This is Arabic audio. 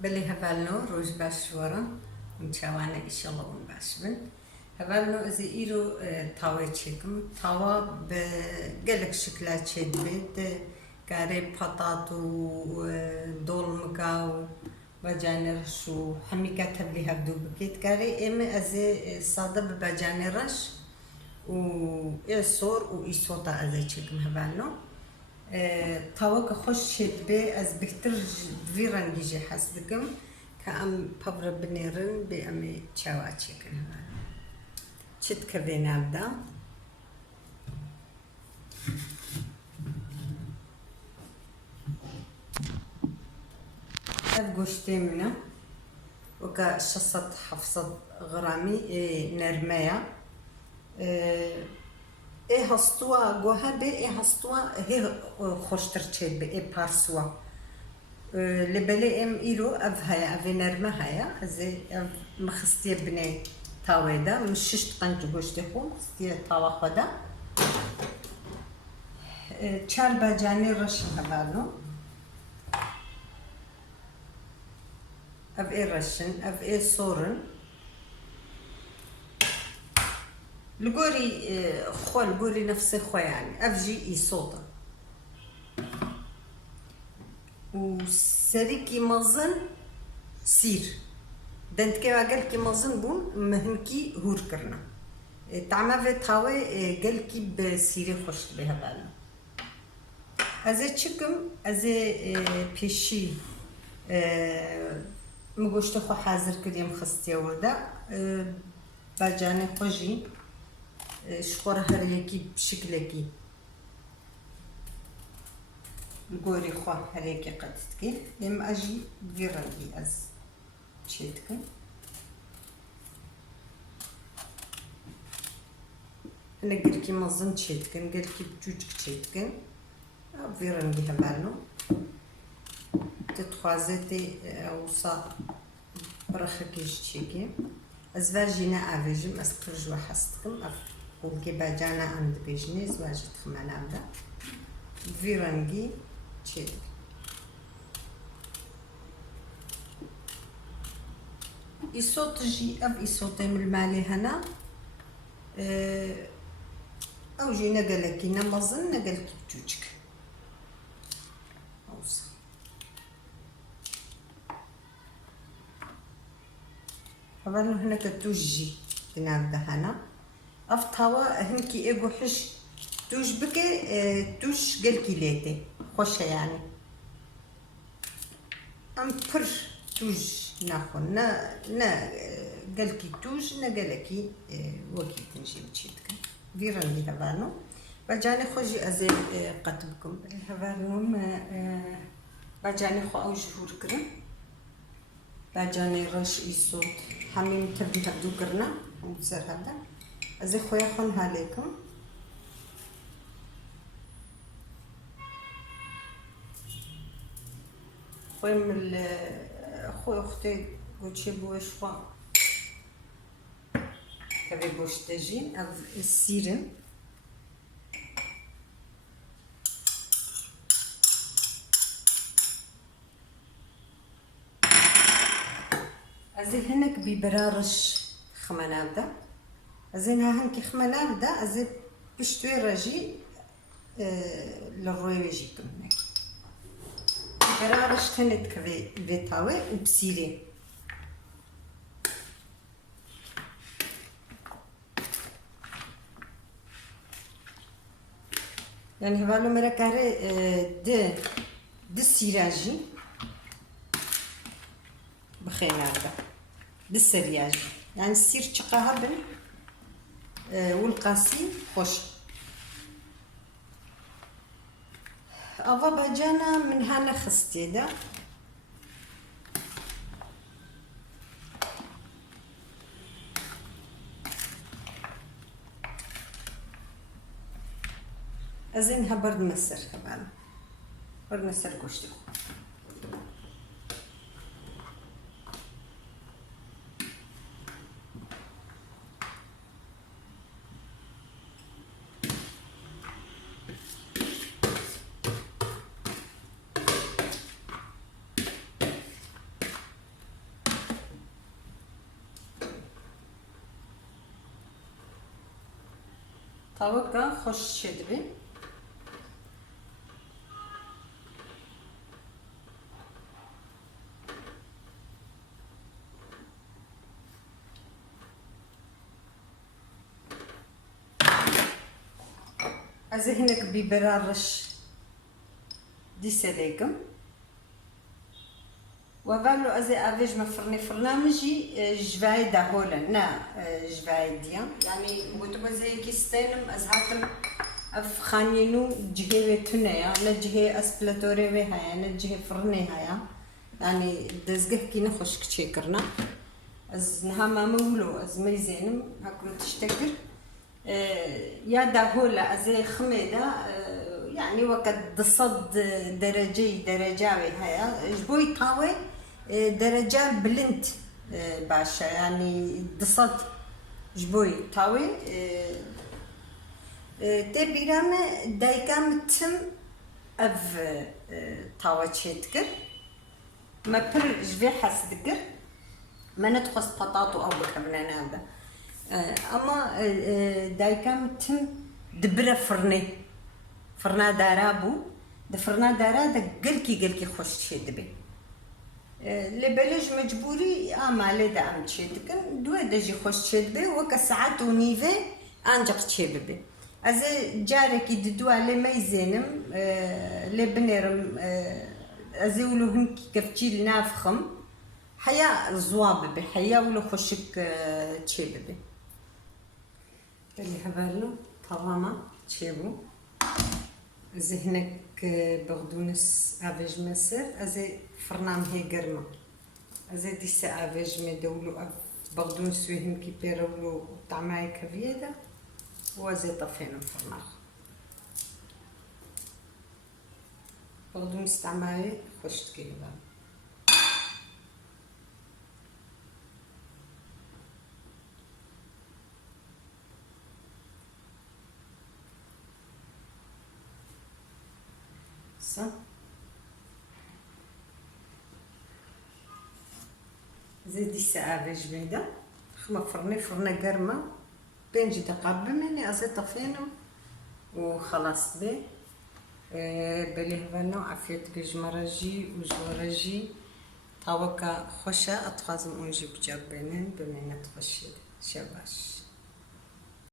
بلي هبالنو روز باش ورا متشاوانا إن شاء الله ونباش بن هبالنو إذا إيرو تاوي تشيكم تاوا بقلق شكلات شد بيت كاري بطاطو دول مكاو بجانرش وحمي كاتب لي هبدو بكيت كاري إما إذا صادب بجانرش وإيصور وإيصوتا إذا تشيكم هبالنو طاوك خوش شد بي از بكتر فيران جيجي حسدكم كأم ببر بنيرن بأمي تشاواتشي كنها شد كذينا بدا أفقوشتي منا وكا شصت حفصت غرامي نرمية هستوا جوها بي هستوا هي خوشتر تشد بي بارسوا لبلي ام إيرو أفهايا أفي نرمهايا زي مخستي بني تاويدا مششت قنج جوشتي خو مخستي تاوا خدا چار باجاني رش هبالو أف إيه رشن أف إيه صورن القوري خو القوري نفس خو يعني أفجي إيصوتا وسريكي مازن سير دنت كي قال كي مازن بون مهنكي هور كرنا تعمى في تاوي قال كي بسيري خوش بها بالنا أزي تشكم أزي بيشي مقوشت خو حاضر كريم خستيا وردا باجاني خوجي شخور هريكي بشكلكي القوري خو هريكي قدتكي لما أجي بفيرانجي أز تشيتكن أنا قلكي مازن تشيتكن قلكي بجوجك تشيتكن فيرانجي هبالو تتخوازيتي وصا برخكي تشيكي أزواجنا أفيجم أسكرج وحستكم أفقولكي باجانا عند بيجني زواج تخمانا بدا فيرانجي تشيك يصوت جي أف يصوتي من المالي هنا أو جي نقلكي نمازن نقلكي بجوجك أوصل حبالو هنا كتوجي بنابدا هنا أفتاوا هنكي إيقو حش توش بكي توش قلكي ليتي خوشة يعني أم بر توش ناخو نا قلكي توش نا قلكي وكي تنجي بتشيتك فيراني هبانو باجاني خوجي أزي قتبكم هبانو باجاني خو أو جهور كرم باجاني رش إيصوت حميم تبدو كرنا ومتسر هذا أزي خويا خون هاليكم خويا من خويا أختي قلتشي بوش خوا كبي بوش تجين أو السيرم أزي هناك ببرارش خمنابدا أزين هنكي خمنابدا أزي بشتوي راجي للروي يجيكم هناك برارش خنت كذي بيتاوي وبسيري يعني هبالو مرا كاري د سيراجي بخيناردا بالسرياج يعني السير تشقاها بن والقاسي خوش أفا باجانا من هنا خستي دا أزينها برد مسر كمان برد مسر كشتي طاوكا خوش شدبي هناك بيبر رش دي سليقم وفالو افيج ما فرنامجي جواي داهولا نا جواي ديا يعني قلت زي كيستينم ازهاتم اف خانينو جهه تنيا لا جهه اسبلاتوري بها لا جهه فرني هيا يعني دزقه كي نخش كتشيكرنا از نها ما مولو از ميزينم هاكم تشتكر يا داهولا ازي خميده يعني وقت ضصد درجاوي هيا جبوي طاوي درجة بلنت باشا يعني ضصد جبوي طاوي تبيرام دايكام تم اف طاوة تشيتكر ما بر جبي حسدكر ما ندخس بطاطو او بكمنا هذا اما دايكام تم دبرة فرنا دارابو دفرنا دارا دا قلكي خوش تشدبي لبلج مجبوري مالي دا ام تشدكن دو دجي خوش تشدبي وكا ساعات ونيفي انجق تشدبي ازي جاركي ددوا لي ميزينم لي بنيرم ازي ولو هنكي كفتشي نافخم حيا زواب بحيا ولو خوشك تشدبي اللي هبالو طالما تشيبو زي هناك بغدونس افيج مسر ازي فرنام هي قرمه ازي ديسا افيج مدولو بغدونس وهم كي بيرولو طعماي كفيدا وازي طفينا فرناخ بغدونس طعماي خوش تكيبا زيدي الساعة باش بعدا خما فرنا قرمة بين جي دقابة مني ازي طفينو وخلاص بيه بالي هبالو عافية بجمرجي وجورجي طاوكا خوشة اتخازم اونجي بجابينين بمينة تخشي شباش